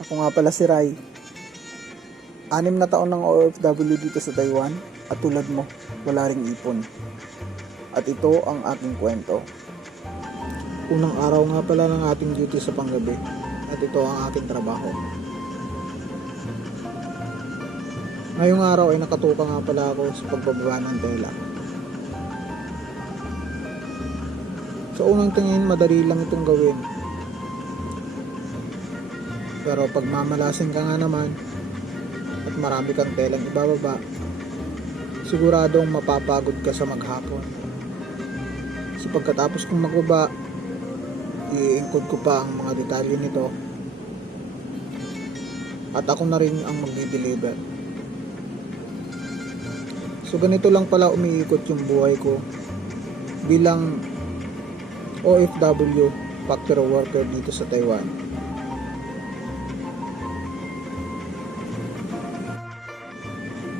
Ako nga pala si Rai. 6 na taon ng OFW dito sa Taiwan at tulad mo, wala ring ipon. At ito ang aking kwento. Unang araw nga pala ng ating duty sa panggabi at ito ang aking trabaho. Ngayong araw ay nakatuka nga pala ako sa pagbababa ng tela. Sa unang tingin, madali lang itong gawin. Pero pag mamalasin ka nga naman at marami kang telang ibababa, siguradong mapapagod ka sa maghapon. So pagkatapos kong magbaba, i-encode ko pa ang mga detalye nito at ako na rin ang magdi-deliver. So ganito lang pala umiikot yung buhay ko bilang OFW factory worker dito sa Taiwan.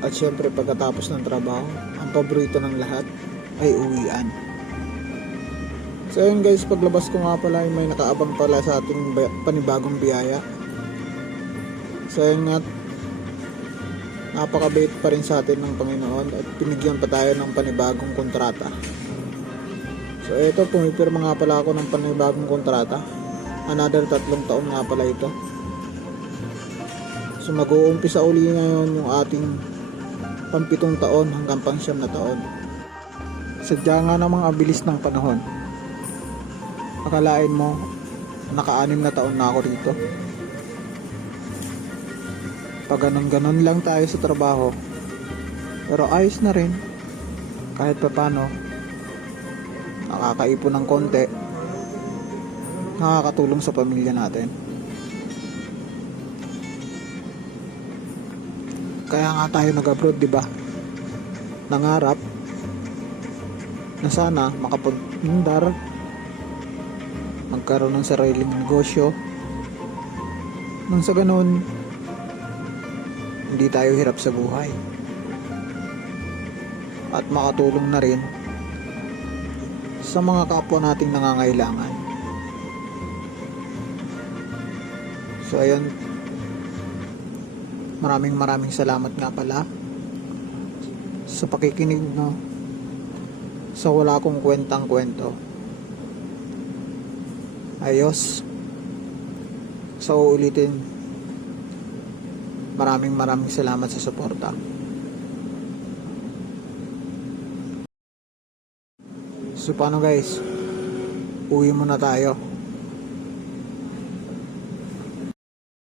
At syempre pagkatapos ng trabaho, ang paborito ng lahat ay uwian. So yun guys, paglabas ko nga pala ay may nakaabang pala sa ating panibagong biyaya. So yun nga, napakabait pa rin sa atin ng Panginoon at pinigyan pa tayo ng panibagong kontrata. So ito, pumipirma nga pala ako ng panibagong kontrata. Another 3 taon nga pala ito. So mag-uumpisa uli ngayon yung ating pang-7 taon hanggang pang-9 na taon. Sadya nga namang abilis ng panahon. Akalain mo, naka-6 na taon na ako rito. Pag ganon-ganon lang tayo sa trabaho, pero ayos na rin. Kahit pa paano, nakakaipon ng konti, nakakatulong sa pamilya natin. Kaya nga tayo nag-abroad, di ba? Nangarap na sana makapag-indar, magkaroon ng sariling negosyo. Nang sa ganun, hindi tayo hirap sa buhay. At makatulong na rin sa mga kapwa nating nangangailangan. So ayun, maraming salamat nga pala sa pakikinig no, sa wala kong kwentang kwento. Ayos. So ulitin, maraming salamat sa suporta. So paano guys, uwi muna tayo.